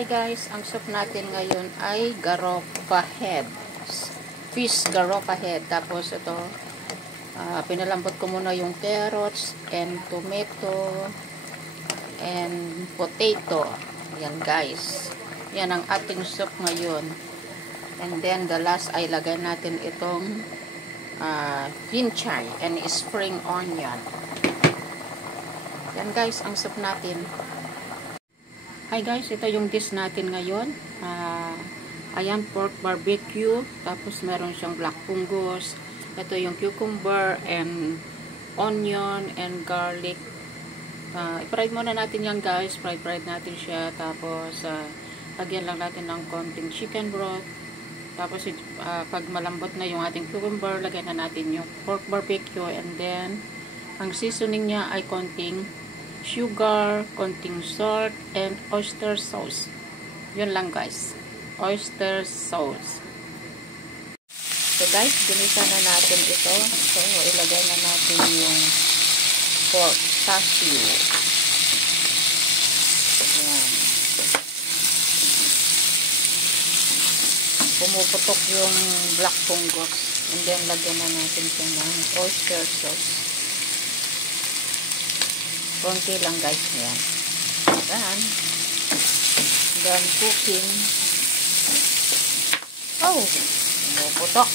Hi guys, ang soup natin ngayon ay garopa head. Fish garopa head. Tapos ito, pinalambot ko muna yung carrots and tomato and potato. Yan guys. Yan ang ating soup ngayon. And then the last ay lagay natin itong pinchay and spring onion. Yan guys, ang soup natin. Hi guys, ito yung dish natin ngayon. Ayan, pork barbecue. Tapos meron siyang black fungus. Ito yung cucumber and onion and garlic. I-fry muna natin yan guys. Fry natin siya. Tapos lagyan lang natin ng konting chicken broth. Tapos pag malambot na yung ating cucumber, lagyan na natin yung pork barbecue. And then ang seasoning niya ay konting sugar, konting salt, and oyster sauce. Yun lang guys. Oyster sauce. So guys, ginisa na natin ito. So ilagay na natin yung pork cashew. Ayan. Pumuputok yung black fungus. And then lagyan na natin ito ng oyster sauce. Konti lang guys. Ayan. Done cooking. Oh! Pumuputok.